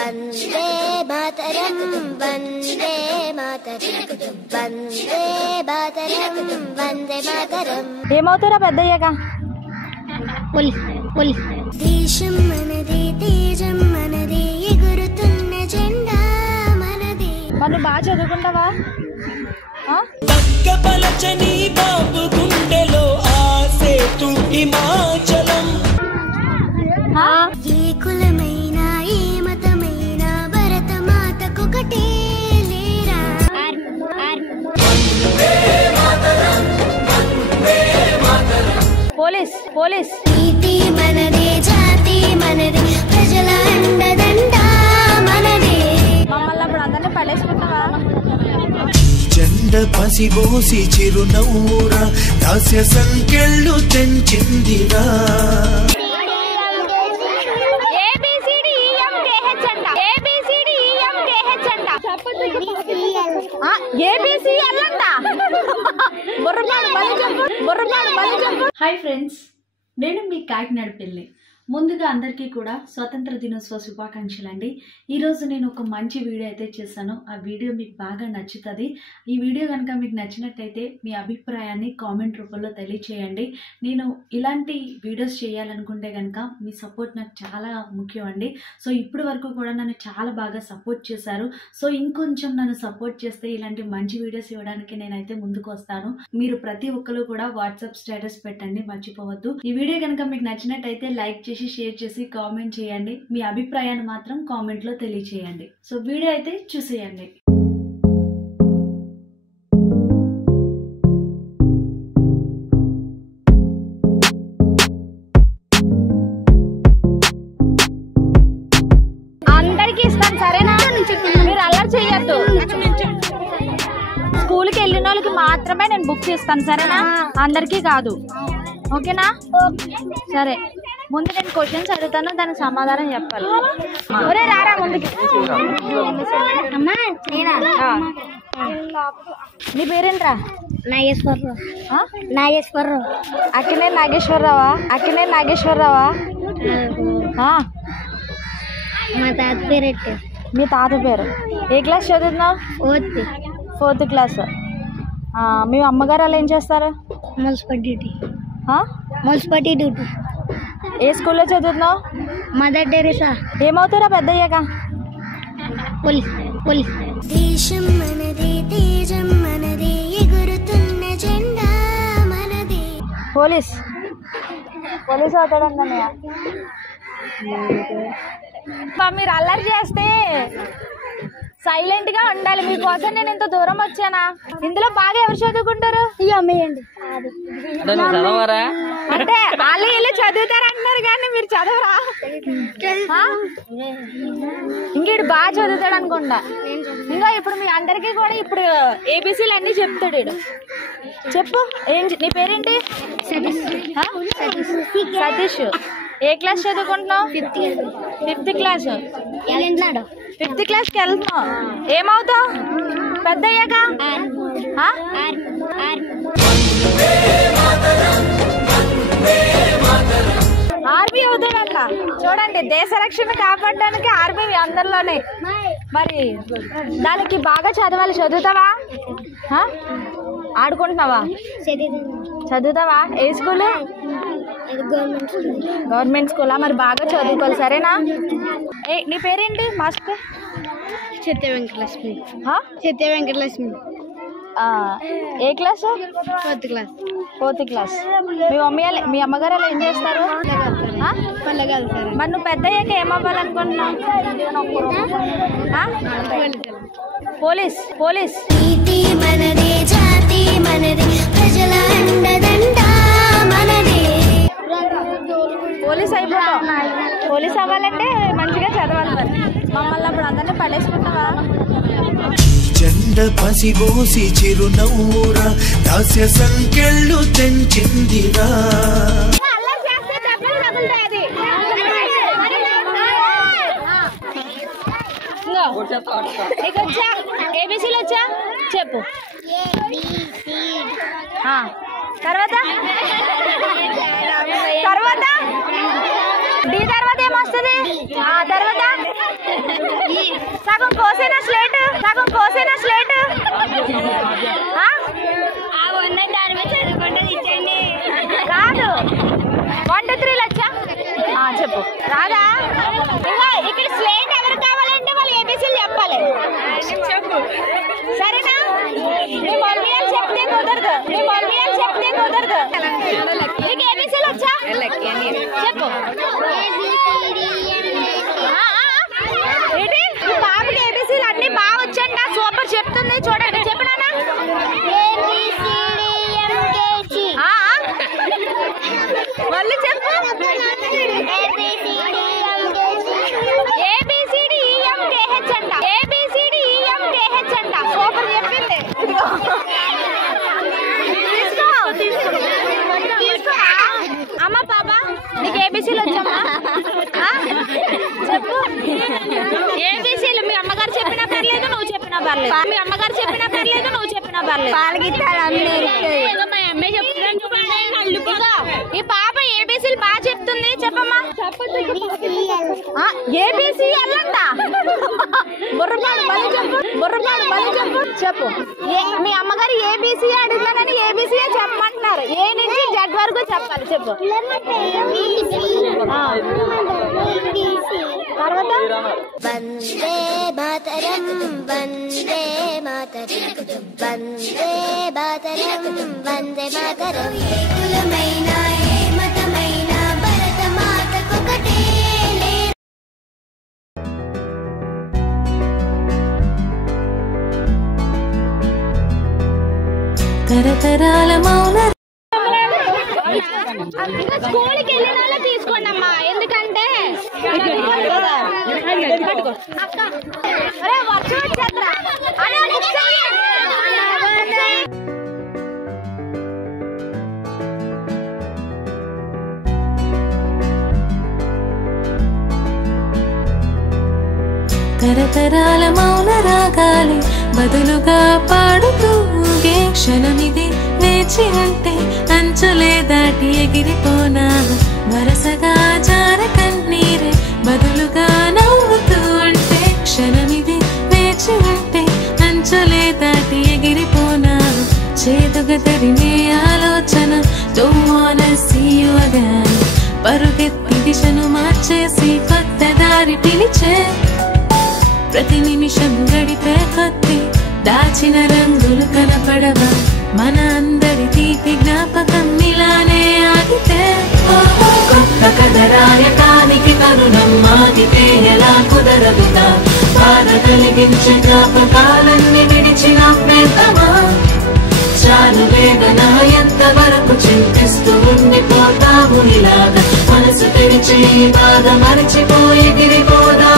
వందే మాతరం వందే మాతరం వందే మాతరం వందే మాతరం. ఏమవుతారా పెద్దయ్యాక? దేశం మనది తేజం మనది ఎగురుతున్న జెండా మనది. మరి బాగా చదువుకుంటావా? పలచని బాబు గుండెలో ఆసేతు హిమాచలం. ఏ కులమైనా ఏ మతమైనా భరత మాతకొకటే లేరా. పోలీస్ నీతి మనదే జాతి మనదే ప్రజల అండదండ మనదే. మమ్మల్ని అప్పుడు అందరినీ పడేసుకుంటావా? జెండ పసిబోసి చిరునవ్వురా దాస్య సంకెళ్ళు తెంచిందిరా. హాయ్ ఫ్రెండ్స్, నేను మీ కాకినాడ పిల్లి. ముందుగా అందరికీ కూడా స్వాతంత్ర దినోత్సవ శుభాకాంక్షలు అండి. ఈరోజు నేను ఒక మంచి వీడియో అయితే చేశాను. ఆ వీడియో మీకు బాగా నచ్చుతుంది. ఈ వీడియో కనుక మీకు నచ్చినట్టయితే మీ అభిప్రాయాన్ని కామెంట్ రూపంలో తెలియచేయండి. నేను ఇలాంటి వీడియోస్ చేయాలనుకుంటే కనుక మీ సపోర్ట్ నాకు చాలా ముఖ్యం అండి. సో ఇప్పటి వరకు కూడా నన్ను చాలా బాగా సపోర్ట్ చేశారు. సో ఇంకొంచెం నన్ను సపోర్ట్ చేస్తే ఇలాంటి మంచి వీడియోస్ ఇవ్వడానికి నేనైతే ముందుకు వస్తాను. మీరు ప్రతి ఒక్కరు కూడా వాట్సాప్ స్టేటస్ పెట్టండి, మర్చిపోవద్దు. ఈ వీడియో కనుక మీకు నచ్చినట్టయితే లైక్ చేసి షేర్ చేసి కామెంట్ చేయండి. మీ అభిప్రాయాన్ని మాత్రం కామెంట్ లో తెలియచేయండి. సో వీడియో అయితే చూసేయండి. అందరికి ఇస్తాను, సరేనా? మీరు అల్లరి చెయ్యొద్దు. స్కూల్కి వెళ్ళిన వాళ్ళకి మాత్రమే నేను బుక్ చేస్తాను, సరేనా? అందరికీ కాదు, ఓకేనా? సరే, ముందు నేను క్వశ్చన్స్ అడుగుతాను, దానికి సమాధానం చెప్పాలి. ఒరే రారా ముందుకి. నీ పేరేంట్రా? నాగేశ్వరరావు. అక్కినే నాగేశ్వరరావా? మా తాత పేరు. మీ తాత పేరు? ఏ క్లాస్ చదువుతున్నావు? Fourth class. మీ అమ్మగారు వాళ్ళు ఏం చేస్తారు? Municipal duty. ఏ స్కూల్లో చదువుతున్నావు? Mother Teresa. ఏమవుతారా పెద్దయ్యాక? దేశం మనది తేజం మనది ఎగురుతున్న జెండా మనది. పోలీస్ అవుతాడన్నయ్య. మీరు అల్లరి చేస్తే సైలెంట్ గా ఉండాలి. మీకోసం నేను ఇంత దూరం వచ్చానా? ఇందులో బాగా ఎవరు చదువుకుంటారు? అంటే వాళ్ళు వీళ్ళు చదువుతారు అంటున్నారు కానీ మీరు చదవరా? ఇంకేడు బాగా చదువుతాడు అనుకుంటా. ఇంకా ఇప్పుడు మీ అందరికీ కూడా ఇప్పుడు ఏబిసిలు అన్ని చెప్తాడు వీడు. చెప్పు, నీ పేరేంటి? సతీష్. ఏ క్లాస్ చదువుకుంటున్నావు? Fifth class. ఫిఫ్త్ క్లాస్కి వెళ్తున్నావు. ఏమవుతావు పెద్దయ్యాక? ఆర్మీ అవుతాడంట. చూడండి, దేశ రక్షణ కాపాడడానికి ఆర్మీ అందరిలోనే. మరి దానికి బాగా చదవాలి. చదువుతావా? ఆడుకుంటున్నావా? చదువుతావా? ఏ స్కూలు? గవర్నమెంట్ స్కూలా? మరి బాగా చదువుకోవాలి, సరేనా? నీ పేరేంటి? మాస్టర్ సత్య వెంకటలక్ష్మి. ఏ క్లాస్? Fourth class. మీ అమ్మగారు అలా ఏం చేస్తారు? మరి నువ్వు పెద్ద అయ్యాక ఏమవ్వాలనుకుంటున్నావు? పోలీస్. నీతి మనదే జాతి మనదే ప్రజల అండదండ మనదే. పోలీస్ అయిపోతావు. పోలీస్ అవ్వాలంటే మంచిగా చదవాలి. మరి మమ్మల్ని అప్పుడు అందరినీ పడేసుకుంటావా? జెండ పసిబోసి చిరునవ్వురా దాస్య సంకెళ్ళు తెంచిందిరా. ఏబిసిలు వచ్చా? చెప్పు. తర్వాత డి తర్వాత ఏమొస్తుంది? తర్వాత సగం కోసేనా స్లేట్ కాదు 1 2 3 లచ్చా చెప్పు రాదా ఇంకా ఇక్కడ స్లేట్ ఎవరు కావాలంటే వాళ్ళు ఏబీసీలు చెప్పాలి చెప్పు సరేనా మీ మమ్మీ అని చెప్తే కుదరదు నీకు ఏబీసీలు వచ్చా చెప్పు ఏంటి ఈ బాబుకి ఏబీసీలు అన్ని బాగా వచ్చంట సూపర్ చెప్తుంది చూడండి చెప్పు నాన్న మళ్ళీ చెప్పు ABCDEFGH అంట ABCDEFGH అంట సూపర్ చెప్పింది అమ్మ పాప నీకు ఏబీసీలు వచ్చమ్మా చెప్పు ఏబీసీలు మీ అమ్మగారు చెప్పినా పర్లేదు నువ్వు చెప్పినా పర్లేదు ఈ పాప ఏబీసీలు బాగా చెప్తుంది చెప్పమ్మా ఏబీసీ అల్లంట బుర్రపాడు మళ్ళీ చెప్పు మీ అమ్మగారు ఏబీసీ అడుగుతానని ఏబీసీ చెప్పమంటున్నారు ఏ నుంచి జడ్ వరకు చెప్పాలి చెప్పు తర్వాత వందే మాతరం వందే మాతరం వందే మాతరం వందే మాతరం ఏ కులమైన ఏ మతమైన భరత మాతకొకటే తరతరాల మౌన స్కూల్కి వెళ్ళిన వాళ్ళ తీసుకోండి అమ్మా ఎందుకంటే వర్షం వచ్చేద్దరా తరతరాల మౌన రాగాలి బదులుగా పాడుతూ ఊగే క్షణమిది వేచి అంటే అంచులే దాటి ఎగిరిపోనా వరసగా జార కన్నీరే బదులుగా నవ్వుతూ ఉంటే క్షణమిది వేచి అంటే అంచులే దాటి ఎగిరిపోనా చేదుగా తరిమే ఆలోచన don't wanna see you again పరుగెత్తి దిశను మార్చేసి కొత్త దారి పిలిచే ప్రతి నిమిషం గడిపే కొద్ది దాచిన రంగులు కనపడవా మన అందరి తీపి జ్ఞాపకం ఇలానే ఆగితే కొత్త కథ రాయటానికి తరుణం ఆగితే ఎలా కుదరదుగా బాధ కలిగించే జ్ఞాపకాలన్నీ విడిచిన ప్రేతమా చాలు వేదన ఎంత వరకు చింతిస్తూ ఉండిపోతాము ఇలాగా మనసు తెరిచి బాధ మరచిపోయి గిరిపోదా